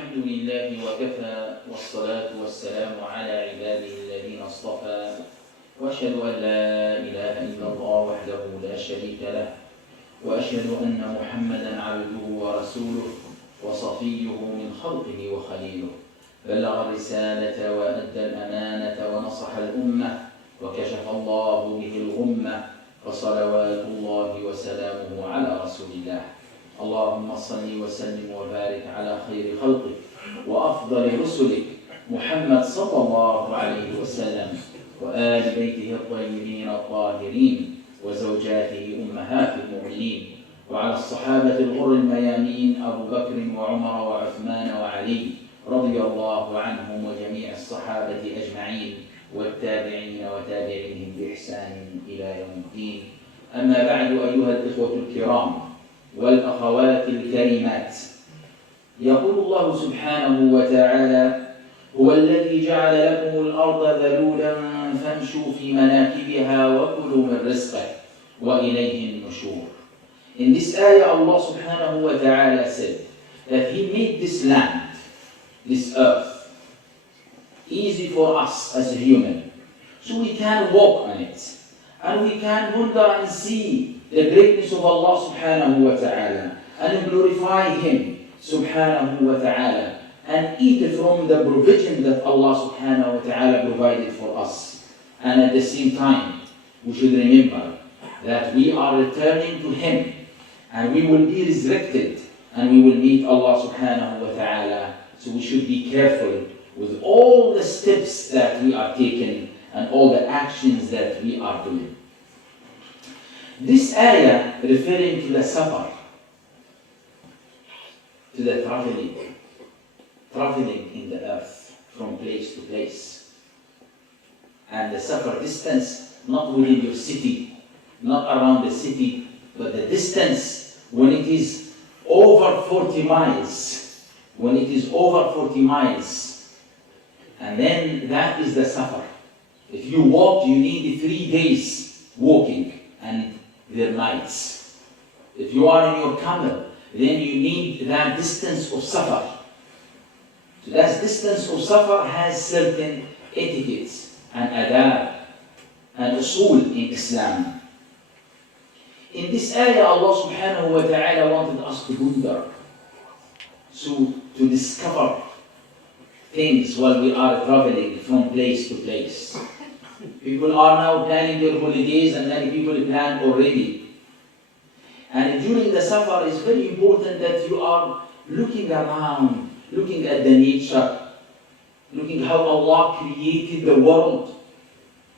الحمد لله وكفى والصلاة والسلام على عباده الذين اصطفى وأشهد أن لا إله إلا الله وحده لا شريك له وأشهد أن محمدا عبده ورسوله وصفيه من خلقه وخليله بلغ الرسالة وأدى الأمانة ونصح الأمة وكشف الله به الغمة فصلوات الله وسلامه على رسول الله اللهم صل وسلم وبارك على خير خلقك وأفضل رسلك محمد صلى الله عليه وسلم وآل بيته الطيبين الطاهرين وزوجاته أمهات المؤمنين وعلى الصحابة الغر الميامين أبو بكر وعمر وعثمان وعلي رضي الله عنهم وجميع الصحابة أجمعين والتابعين وتابعيهم بإحسان إلى يوم الدين أما بعد أيها الإخوة الكرام والأخوات الكريمات يقول الله سبحانه وتعالى هو الذي جعل لكم الأرض ذلولا فامشوا في مناكبها وكلوا من رزقه وإليه النشور. In this ayah Allah subhanahu wa ta'ala said that He made this land, this earth, easy for us as a human. So we can walk on it and we can wonder and see the greatness of Allah subhanahu wa ta'ala and glorify Him subhanahu wa ta'ala and eat from the provision that Allah subhanahu wa ta'ala provided for us. And at the same time, we should remember that we are returning to Him and we will be resurrected and we will meet Allah subhanahu wa ta'ala. So we should be careful with all the steps that we are taking and all the actions that we are doing. This ayah referring to the safar, to the traveling in the earth from place to place. And the safar distance, not within your city, not around the city, but the distance when it is over 40 miles. When it is over 40 miles. And then that is the safar. If you walk, you need 3 days walking and their nights. If you are in your camel, then you need that distance of safar. So that distance of safar has certain etiquettes and adab and usul in Islam. In this ayah, Allah subhanahu wa ta'ala wanted us to wonder, so to discover things while we are traveling from place to place. People are now planning their holidays and many people plan already. And during the safar, it's very important that you are looking around, looking at the nature, looking how Allah created the world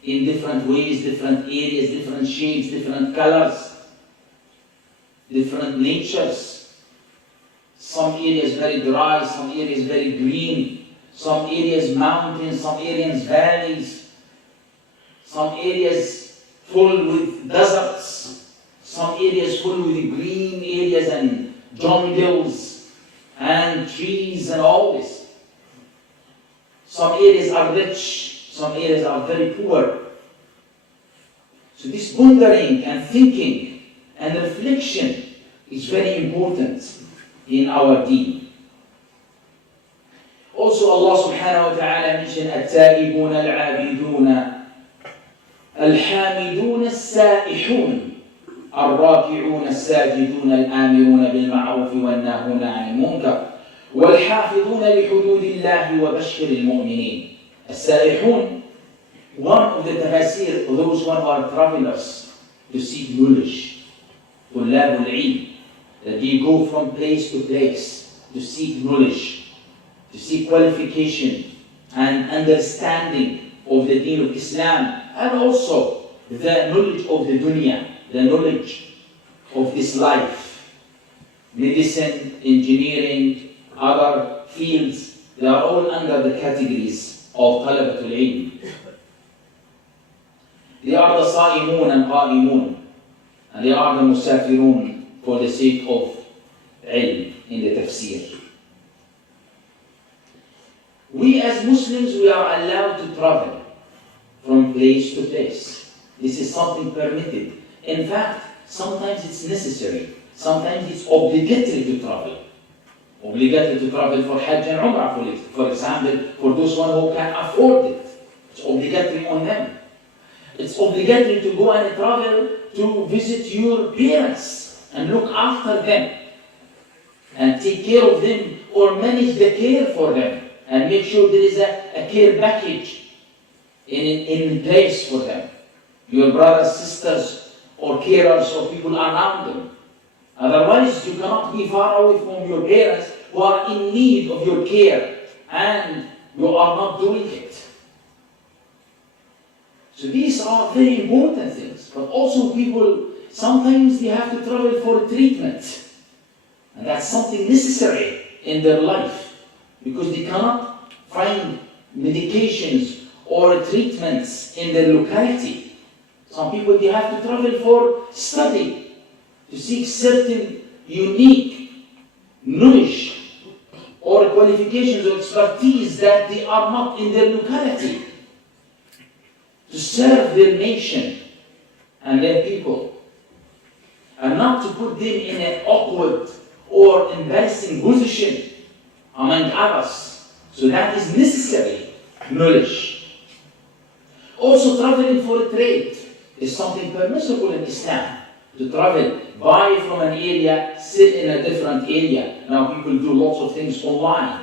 in different ways, different areas, different shapes, different colors, different natures. Some areas very dry, some areas very green, some areas mountains, some areas valleys, some areas full with deserts, some areas full with green areas and jungles and trees and all this. Some areas are rich, some areas are very poor. So this pondering and thinking and reflection is very important in our deen. Also Allah subhanahu wa ta'ala mentioned التائبون العابدون الحامدون السائحون الراكعون الساجدون الآمرون بالمعروف والناهون عن المنكر والحافظون لحدود الله وبشر المؤمنين. السائحون, one of the tafasir, those who are travelers to seek knowledge, طلاب العلم, that they go from place to place to seek knowledge, to seek qualification and understanding of the deen of Islam, and also the knowledge of the dunya, the knowledge of this life. Medicine, engineering, other fields, they are all under the categories of talabatul ilm. They are the sa'imun and qa'imun, and they are the musafirun for the sake of ilm in the tafsir. We as Muslims, we are allowed to travel from place to place. This is something permitted. In fact, sometimes it's necessary. Sometimes it's obligatory to travel. Obligatory to travel for Hajj and Umrah, for example, for those one who can afford it. It's obligatory on them. It's obligatory to go and travel to visit your parents and look after them and take care of them or manage the care for them and make sure there is a care package in place for them. Your brothers, sisters, or carers or people around them. Otherwise, you cannot be far away from your parents who are in need of your care and you are not doing it. So these are very important things. But also people, sometimes they have to travel for treatment. And that's something necessary in their life because they cannot find medications or treatments in their locality. Some people, they have to travel for study, to seek certain unique knowledge or qualifications or expertise that they are not in their locality, to serve their nation and their people, and not to put them in an awkward or embarrassing position among others. So that is necessary knowledge. Also, traveling for a trade is something permissible in Islam. To travel, buy from an area, sit in a different area. Now people do lots of things online.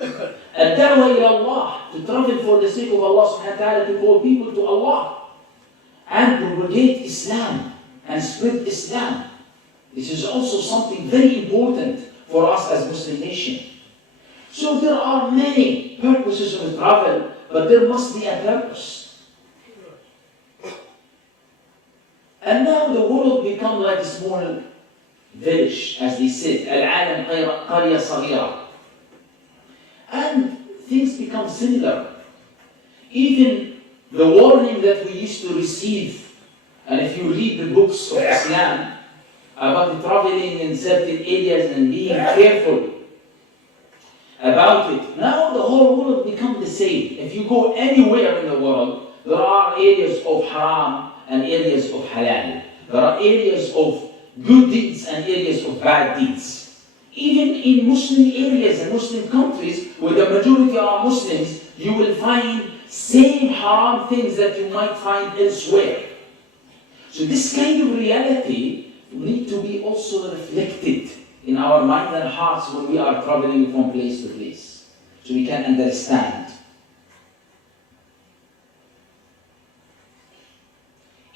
Ad-da'wa ila Allah, to travel for the sake of Allah subhanahu wa ta'ala, to call people to Allah and propagate Islam and spread Islam. This is also something very important for us as Muslim nation. So there are many purposes of travel, but there must be a purpose. And now the world becomes like a small village, as they said, al-alam qarya saghira. And things become similar. Even the warning that we used to receive, and if you read the books of Islam about traveling in certain areas and being careful about it, now the whole world becomes the same. If you go anywhere in the world, there are areas of haram and areas of halal. There are areas of good deeds and areas of bad deeds. Even in Muslim areas and Muslim countries where the majority are Muslims, you will find same haram things that you might find elsewhere. So this kind of reality need to be also reflected in our mind and hearts when we are traveling from place to place, so we can understand.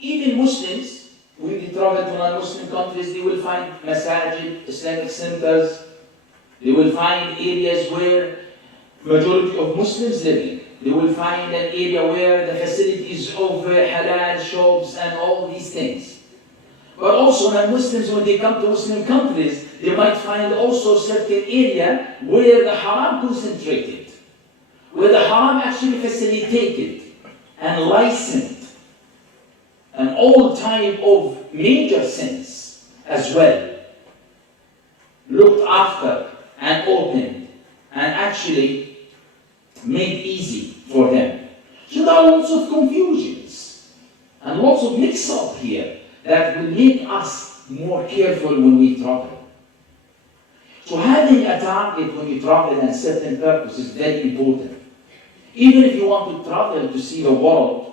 Even Muslims, when they travel to non-Muslim countries, they will find masajid, Islamic centers. They will find areas where majority of Muslims living. They will find an area where the facilities of halal shops and all these things. But also non-Muslims, when they come to Muslim countries, they might find also certain area where the haram concentrated, where the haram actually facilitated and licensed, and all type of major sins as well, looked after and opened and actually made easy for them. So there are lots of confusions and lots of mix-up here that will make us more careful when we travel. So having a target when you travel and certain purpose is very important. Even if you want to travel to see the world,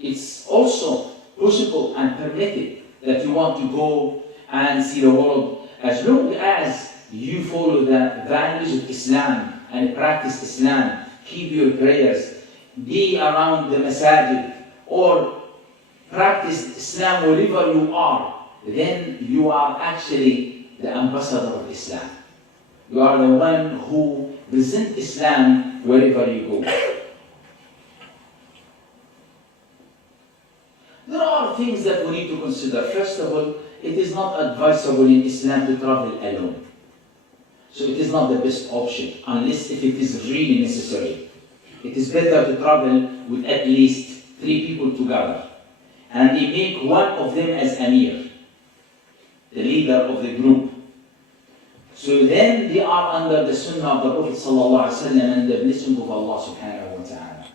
it's also possible and permitted that you want to go and see the world as long as you follow the values of Islam and practice Islam, keep your prayers, be around the masajid, or practice Islam wherever you are, then you are actually the ambassador of Islam. You are the one who presents Islam wherever you go. There are things that we need to consider. First of all, it is not advisable in Islam to travel alone. So it is not the best option, unless if it is really necessary. It is better to travel with at least 3 people together. And they make one of them as Amir, the leader of the group. So then they are under the sunnah of the Prophet ﷺ and the blessing of Allah subhanahu wa ta'ala.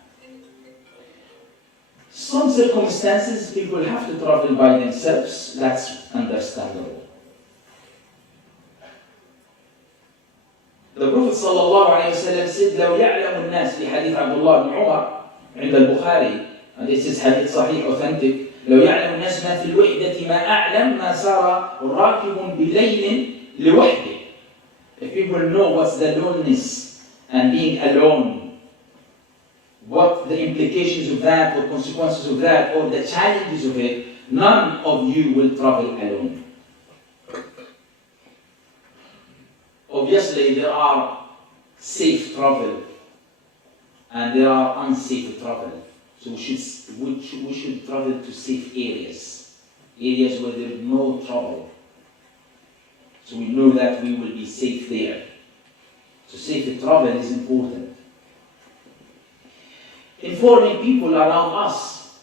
Some circumstances people have to travel by themselves, that's understandable. The Prophet ﷺ said, لو يعلم الناس في حديث عبد الله بن عمر عند البخاري, and this is hadith صحيح authentic, لو يعلم الناس ما في الوحدة ما أعلم ما صار راكب بليل لوحده. If people know what's the loneliness and being alone, what the implications of that or consequences of that or the challenges of it, none of you will travel alone. Obviously, there are safe travel and there are unsafe travel. So we should travel to safe areas where there is no trouble. So we know that we will be safe there. So safe travel is important. Informing people around us,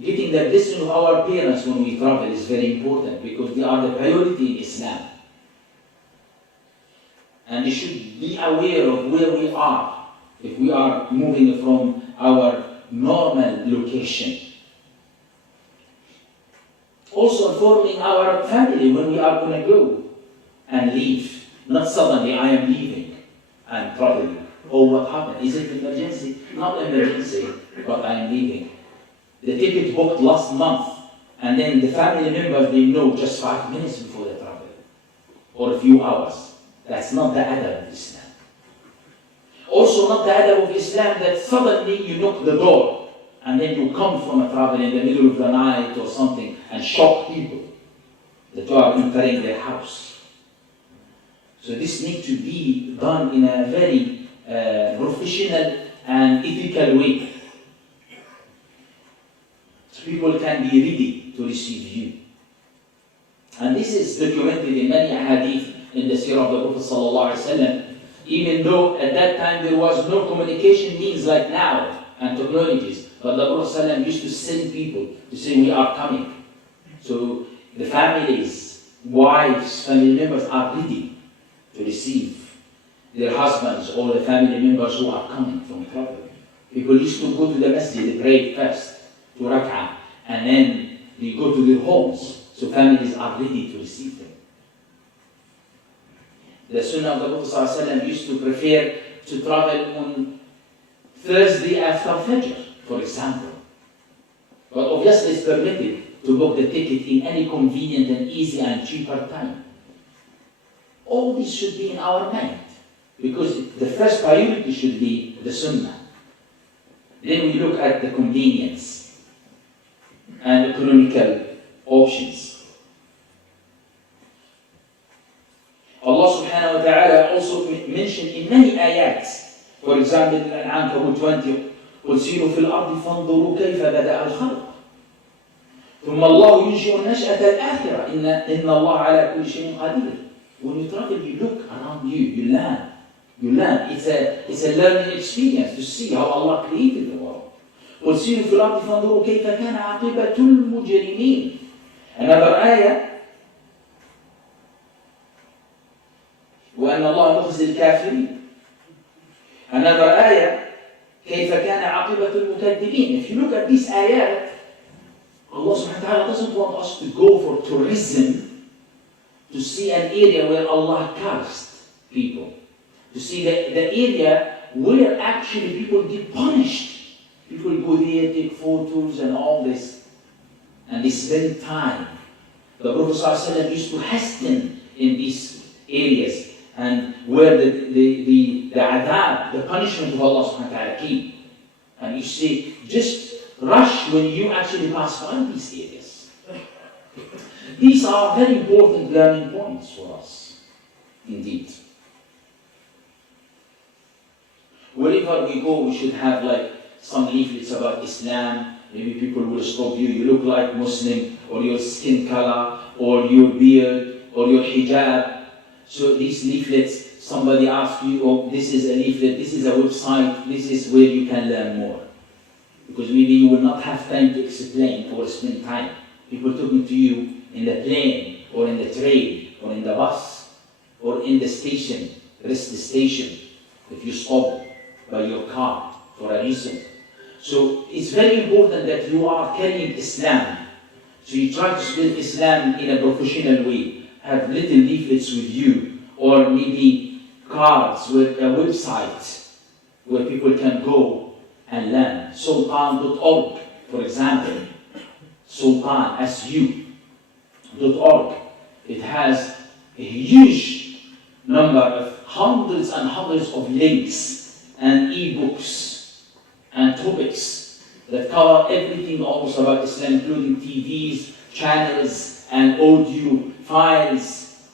getting the blessing of our parents when we travel is very important because they are the priority in Islam. And they should be aware of where we are if we are moving from our normal location. Also informing our family when we are going to go and leave. Not suddenly, I am leaving, I am traveling. Oh, what happened? Is it emergency? Not emergency, but I am leaving. The ticket booked last month, and then the family members, they know just 5 minutes before the travel, or a few hours. That's not the adab of Islam. Also not the adab of Islam that suddenly you knock the door and then you come from a travel in the middle of the night or something and shock people that you are entering their house. So this needs to be done in a very professional and ethical way. So people can be ready to receive you. And this is documented in many hadith in the seerah of the Prophet ﷺ, even though at that time there was no communication means like now and technologies, but the Prophet ﷺ used to send people to say, we are coming. So the families, wives, family members are ready to receive their husbands or the family members who are coming from travel. People used to go to the masjid, they pray first, to rak'ah, and then they go to their homes, so families are ready to receive them. The Sunnah of the Prophet ﷺ used to prefer to travel on Thursday after Fajr, for example. But obviously it's permitted to book the ticket in any convenient and easy and cheaper time. All this should be in our mind, because the first priority should be the Sunnah. Then we look at the convenience and economical options. Allah subhanahu wa ta'ala also mentioned in many ayats, for example in Al-Ankabut 20, قُلْ سِيرُوا فِي الْأَرْضِ فَانْظُرُوا كَيْفَ بَدَأَ الْخَلْقِ ثُمَّ اللَّهُ يُنْشِئُ النَّشْأَةَ الْآخِرَةَ إِنَّ اللَّهَ عَلَى كُلِّ شَيْءٍ قَدِيرٌ. When you travel, you look around you, you learn. It's a learning experience to see how Allah created the world. قُلْ سِيرُوا فِي الْأَرْضِ فَانْظُرُوا كَيْفَ كَانَ عَاقِبَةُ الْمُجْرِمِينَ. Another ayah, وأن الله مخزي الكافرين. Another ayah, كيف كان عاقبة المكذبين. If you look at this ayat, Allah subhanahu wa ta'ala doesn't want us to go for tourism to see an area where Allah cursed people, to see the area where actually people get punished. People go there, take photos and all this, and they spend time. The Prophet ﷺ used to hasten in these areas, and where the adab, the punishment of Allah subhanahu wa ta'ala came. And you see, just rush when you actually pass by these areas. These are very important learning points for us, indeed. Wherever we go, we should have like some leaflets about Islam. Maybe people will stop you, you look like Muslim, or your skin color, or your beard, or your hijab. So these leaflets, somebody asks you, oh, this is a leaflet, this is a website, this is where you can learn more. Because maybe you will not have time to explain or spend time. People talking to you in the plane, or in the train, or in the bus, or in the station, rest station, if you stop by your car for a reason. So it's very important that you are carrying Islam. So you try to spread Islam in a professional way. Have little leaflets with you, or maybe cards with a website where people can go and learn. Sultan.org, for example. Sultan, SU.org. It has a huge number of hundreds and hundreds of links and e-books and topics that cover everything almost about Islam, including TVs, channels, and audio files.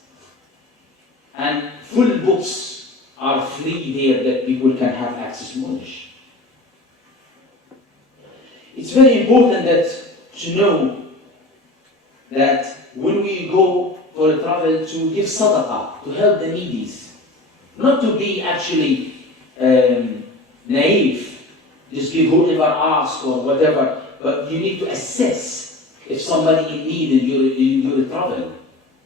And full books are free there that people can have access to knowledge. It's very important to know that when we go for a travel, to give sadaqah, to help the needies. Not to be actually naive, just give whoever asks or whatever, but you need to assess if somebody in need in your travel.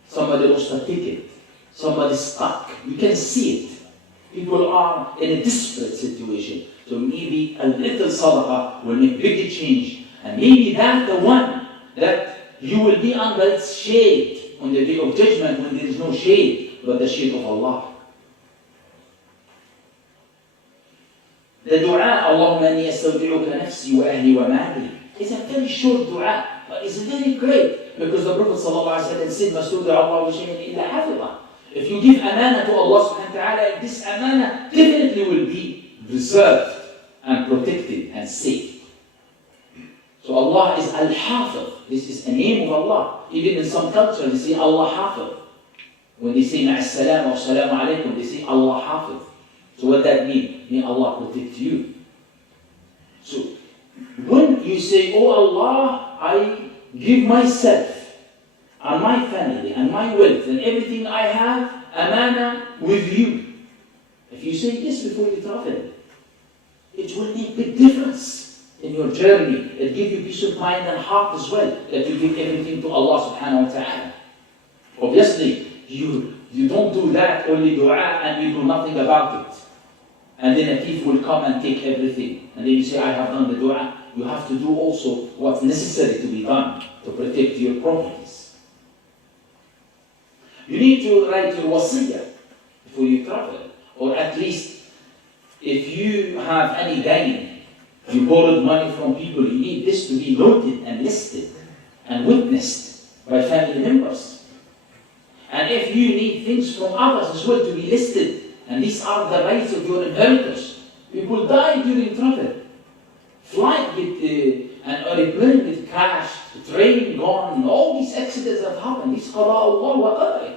Somebody lost a ticket, somebody stuck. You can see it. People are in a desperate situation. So maybe a little sadaqah will make big change. And maybe that's the one that you will be under its shade on the day of judgment when there is no shade but the shade of Allah. The dua, Allahumma inni astawdi'uka nafsi wa ahli wa mali, is a very short dua, but it's very great because the Prophet ﷺ said, مَسْتُودِعَ اللَّهُ شَيْءٍ إِلَّا حَفِظَهُ. If you give amana to Allah subhanahu wa ta'ala, this amana definitely will be preserved and protected and safe. So Allah is Al-Hafiz. This is a name of Allah. Even in some cultures, they say Allah Hafiz. When they say Ma'as-salam or Salamu alaykum, they say Allah Hafiz. So what that mean? May Allah protect you. So when you say, oh Allah, I give myself and my family and my wealth and everything I have, amana with you. If you say this before you travel, it will make a big difference in your journey. It gives you peace of mind and heart as well, that you give everything to Allah subhanahu wa ta'ala. Obviously, you don't do that, only dua, and you do nothing about it. And then a thief will come and take everything. And then you say, I have done the dua. You have to do also what's necessary to be done to protect your properties. You need to write your wasiyah before you travel. Or at least, if you have any gain, you borrowed money from people, you need this to be noted and listed and witnessed by family members. And if you need things from others as well to be listed, and these are the rights of your inheritors. People die during travel. Flight an airplane get crashed, train gone, all these accidents have happened. This qada Allah wa qadari.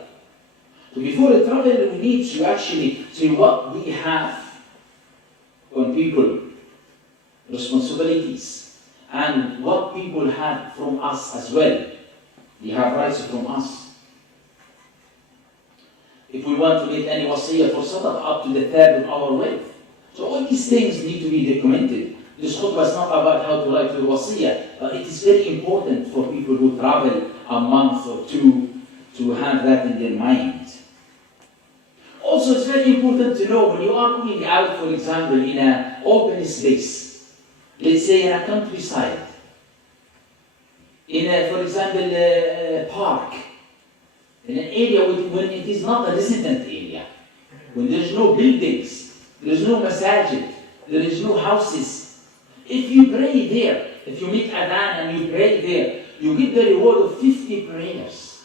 So before the travel, we need to actually see what we have on people, responsibilities, and what people have from us as well. They have rights from us. If we want to make any wasiyah for sadaqah, up to the third of our wealth. So all these things need to be documented. This khutbah is not about how to write your wasiyah, but it is very important for people who travel a month or two to have that in their mind. Also, it's very important to know when you are going out, for example, in an open space, let's say in a countryside, in a, for example, a park, in an area when it is not a resident area, when there is no buildings, there is no masajid, there is no houses. If you pray there, if you make adhan and you pray there, you get the reward of 50 prayers.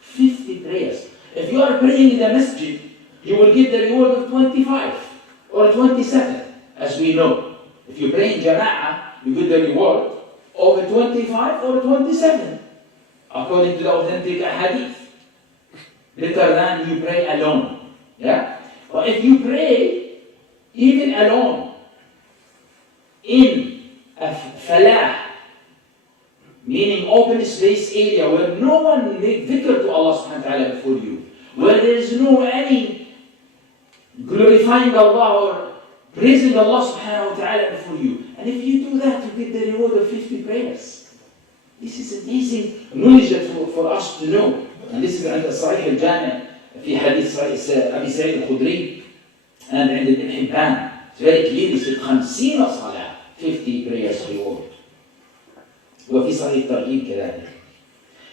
50 prayers. If you are praying in the masjid, you will get the reward of 25 or 27, as we know. If you pray in jama'ah, you get the reward of 25 or 27, according to the authentic hadith. Better than you pray alone. Yeah? But if you pray even alone in a falah, meaning open space area where no one make dhikr to Allah subhanahu wa ta'ala before you, where there is no any glorifying Allah or praising Allah subhanahu wa ta'ala before you, and if you do that, you get the reward of 50 prayers. This is amazing knowledge for us to know. And this is عند الصحيح الجامع في حديث أبي سعيد الخدري and عند ابن حبان. It's very clear. It's 50 صلاة, 50 prayers reward. وفي صحيح الترغيب كذلك.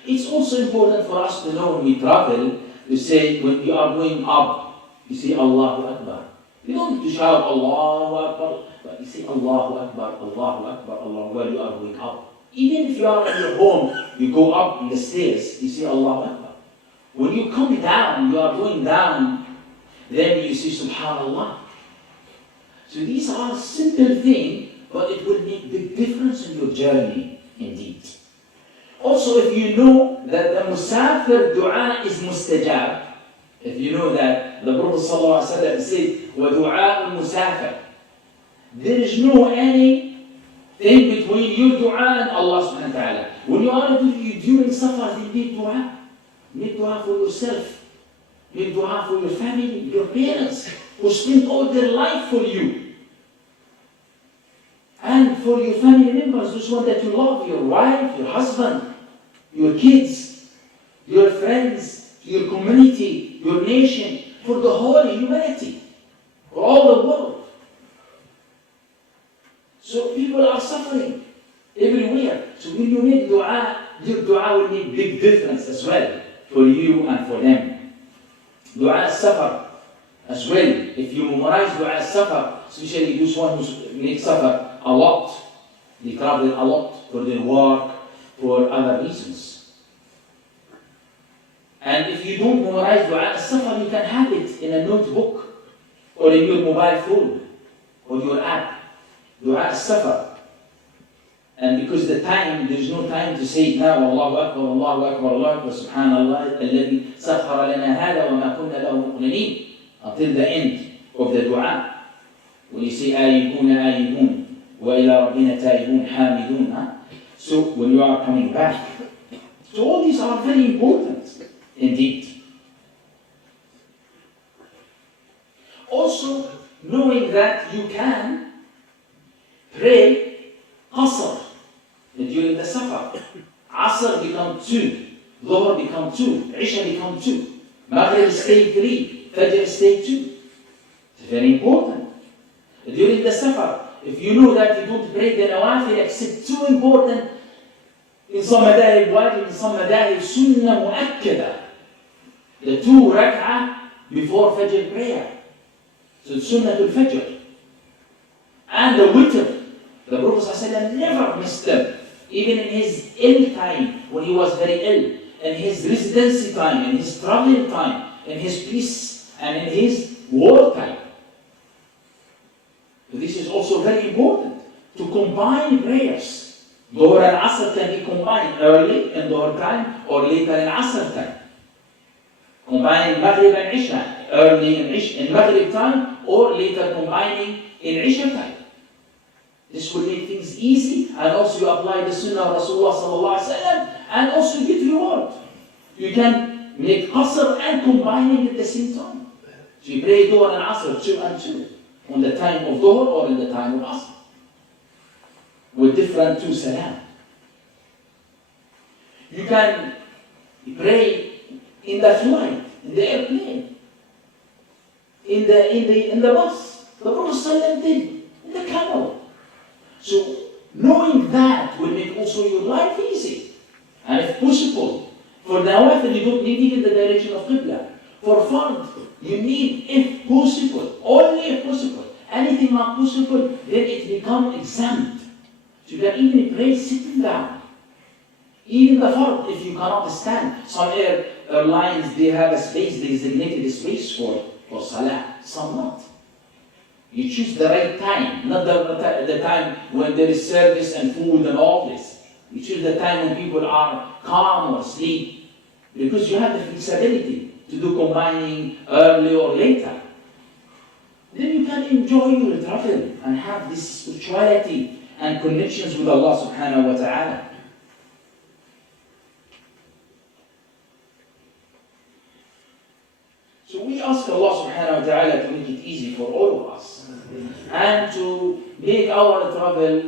It's also important for us to know when we travel, to say when we are going up You say Allahu Akbar. You don't need to shout Allahu Akbar, but you say Allahu Akbar, Allahu Akbar, Allah, while you are going up. Even if you are in your home, you go up in the stairs, you say Allahu Akbar. When you come down, you are going down, then you say Subhanallah. So these are simple things, but it will make big difference in your journey, indeed. Also, if you know that the musafir dua is mustajab, if you know that the Prophet ﷺ said, وَدُعَاءُ الْمُسَافِرِ, there is no any thing between your dua and Allah subhanahu wa ta'ala. When you are during safar, you make dua. Make dua for yourself. Make dua for your family, your parents, who spend all their life for you. And for your family members, those one that you love, your wife, your husband, your kids, your friends, your community, your nation, for the whole humanity, for all the world. So people are suffering everywhere. So when you make dua, your dua will make big difference as well for you and for them. Dua al-safar as well. If you memorize dua al-safar, especially those ones who make safar a lot, they travel a lot for their work, for other reasons. And if you don't memorize dua al-safar, you can have it in a notebook or in your mobile phone or your app. Dua al-safar. And because the time, there's no time to say it now, Allahu Akbar, Allahu Akbar, Allahu Akbar, Subhanallah, الذي سخر لنا هذا وما كنا له مقرنين, until the end of the dua. When you say آيبون آيبون وإلى ربنا تائبون حامدون. So when you are coming back. So all these are very important indeed. Also, knowing that you can pray Qasr during the Safar. Asr become 2, Dhuhr become 2, Isha become 2, Maghrib stay 3, Fajr stay 2. It's very important. During the Safar, if you know that you don't pray the Nawafil except 2 important, in some madahib wajib, in some madahib sunnah mu'akkada, the 2 rak'ah before Fajr prayer. So Sunnatul Fajr. And the witr. The Prophet ﷺ never missed them. Even in his ill time, when he was very ill, in his residency time, in his traveling time, in his peace, and in his war time. So this is also very important, to combine prayers. Dhuhr and Asr can be combined early in Dhuhr time or later in Asr time. Combining Maghrib and Isha, early in Maghrib time or later combining in Isha time. This will make things easy, and also you apply the Sunnah of Rasulullah sallallahu alaihi wasallam, and also you get reward. You can make Qasr and combining at the same time. So you pray Dhuhr and Asr 2 and 2, on the time of Dhuhr or in the time of Asr, with different 2 salam. You can pray in the flight, in the airplane, in the bus. The Prophet ﷺ did, in the camel. So, knowing that will make also your life easy. And if possible, for nawafil you don't need it in the direction of Qibla. For fard, you need, if possible, only if possible. Anything not possible, then it becomes exempt. So you can even pray sitting down. Even the fard, if you cannot stand. Some airlines, they have a space, designated space for salah. Some not. You choose the right time, not the time when there is service and food and all this. You choose the time when people are calm or asleep, because you have the flexibility to do combining early or later. Then you can enjoy your travel and have this spirituality and connections with Allah subhanahu wa ta'ala. So we ask Allah subhanahu wa ta'ala to make it easy for all of us. And to make our travel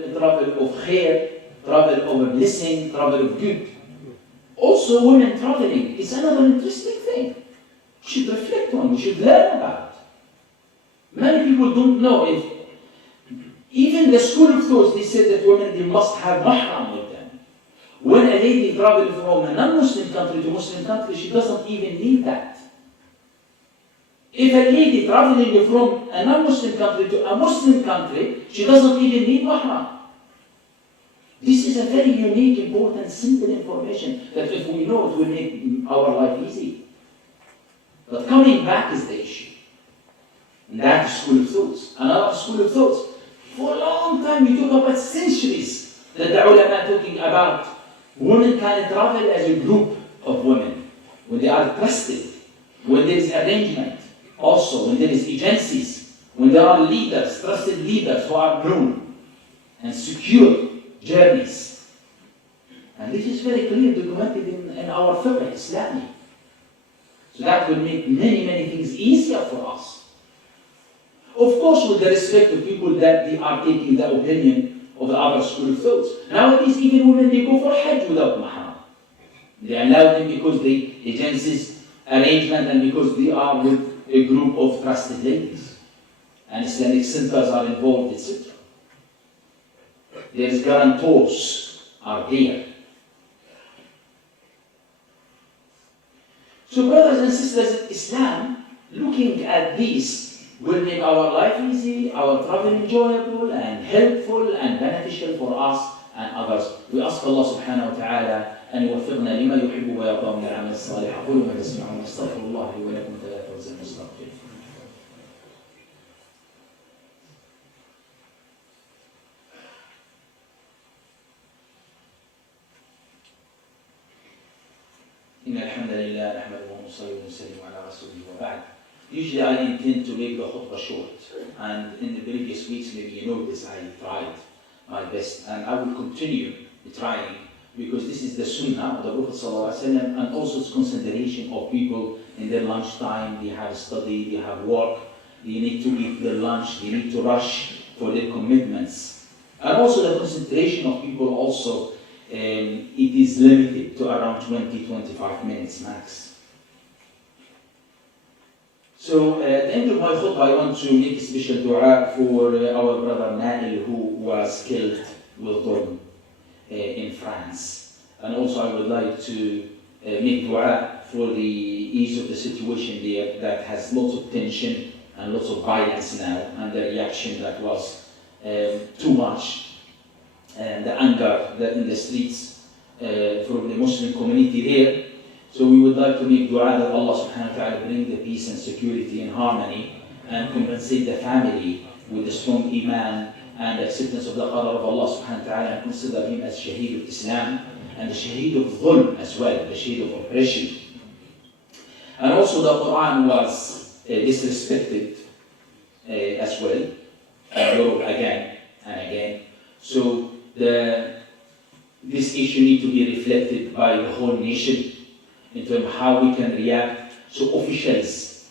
of khair, travel of blessing, travel of good. Also, women traveling is another interesting thing. We should reflect on, we should learn about. Many people don't know if, even the school of thought, they said that women, they must have mahram with them. When a lady travels from a non-Muslim country to Muslim country, she doesn't even need that. If a lady traveling from a non-Muslim country to a Muslim country, she doesn't even need mahram. This is a very unique, important, simple information that if we know it will make our life easy. But coming back is the issue. And that is school of thoughts. Another school of thoughts. For a long time, we talk about centuries that the ulama are talking about. Women can travel as a group of women when they are trusted, when there is arrangement, also when there is agencies, when there are leaders, trusted leaders who are known and secure journeys. And this is very clear documented in our fiqh Islamic. So that will make many things easier for us. Of course, with the respect of people that they are taking the opinion of the other school of thoughts. Nowadays, even women, they go for Hajj without mahram. They allow them because the agencies arrangement and because they are with a group of trusted ladies. And Islamic centers are involved, etc. There's guarantors are there. So brothers and sisters in Islam, looking at this will make our life easy, our travel enjoyable and helpful and beneficial for us and others. We ask Allah subhanahu wa ta'ala أن يوفقنا لما يحب ويرضى من العمل الصالح. أقول ما تسمعون أستغفر الله لي ولكم فلا فوزا مستغفرين. إن الحمد لله نحمده ونصلي ونسلم على رسوله وبعد. Usually I intend to make the khutbah short, and in the previous weeks maybe you noticed I tried my best, and I will continue trying because this is the sunnah of the Prophet ﷺ, and also it's consideration of people in their lunchtime. They have study, they have work, they need to eat their lunch, they need to rush for their commitments, and also the concentration of people also. It is limited to around 20-25 minutes max. So at the end of my khutbah, I want to make a special dua for our brother Nail, who was killed with Dhul in France. And also I would like to make dua for the ease of the situation there that has lots of tension and lots of violence now, and the reaction that was too much. And the anger that in the streets from the Muslim community there. So we would like to make dua that Allah subhanahu wa ta'ala bring the peace and security and harmony and compensate the family with the strong iman and acceptance of the qadar of Allah subhanahu wa ta'ala, and consider him as shaheed of Islam and the shaheed of dhulm as well, the shaheed of oppression. And also the Quran was disrespected as well, in Europe again and again. So this issue needs to be reflected by the whole nation in terms of how we can react. So officials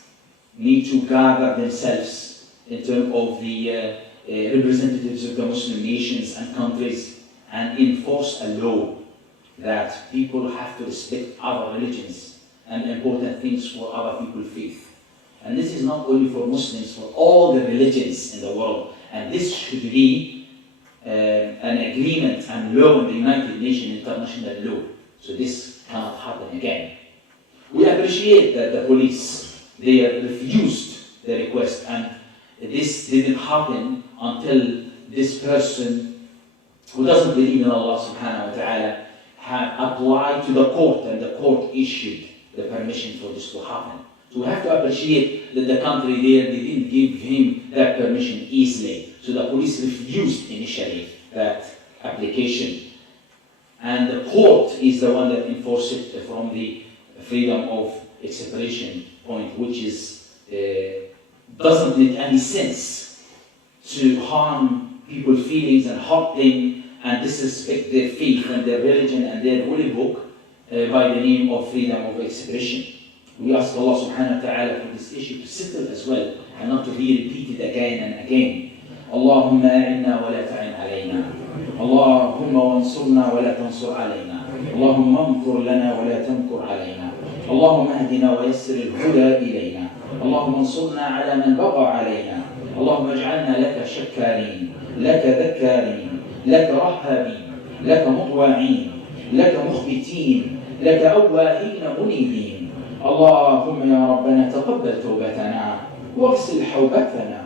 need to gather themselves in terms of the representatives of the Muslim nations and countries and enforce a law that people have to respect other religions and important things for other people's faith. And this is not only for Muslims, for all the religions in the world. And this should be an agreement and law in the United Nations international law. So this cannot happen again. We appreciate that the police, they refused the request, and this didn't happen until this person who doesn't believe in Allah subhanahu wa ta'ala had applied to the court, and the court issued the permission for this to happen. So we have to appreciate that the country there, they didn't give him that permission easily. So the police refused initially that application. And the court is the one that enforced it from the freedom of expression point, which is doesn't make any sense to harm people's feelings and hurt them and disrespect their faith and their religion and their holy book by the name of freedom of expression. We ask Allah subhanahu wa ta'ala for this issue to settle as well and not to be repeated again and again. Allahumma a'inna wa la ta'in alayna. Allahumma wansurna wa la tansur alayna. Allahumma amkur lana wa la tamkur alayna. Allahumma ahdina wa yassir al-huda ilayna. Allahumma ansurna ala man bagha alayna. Allahumma ij'alna laka shakkarin, laka dhakkarin, laka rahhabin, laka mutwa'in, laka mukhbitin, laka awwahin munibin. اللهم يا ربنا تقبل توبتنا واغسل حوبتنا،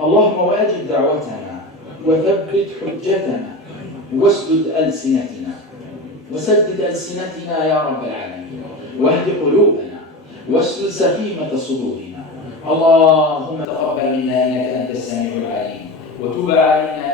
اللهم واجب دعوتنا وثبت حجتنا واسدد ألسنتنا يا رب العالمين، واهد قلوبنا واسلل سخيمة صدورنا. اللهم تقبل منا إنك أنت السميع العليم، وتب علينا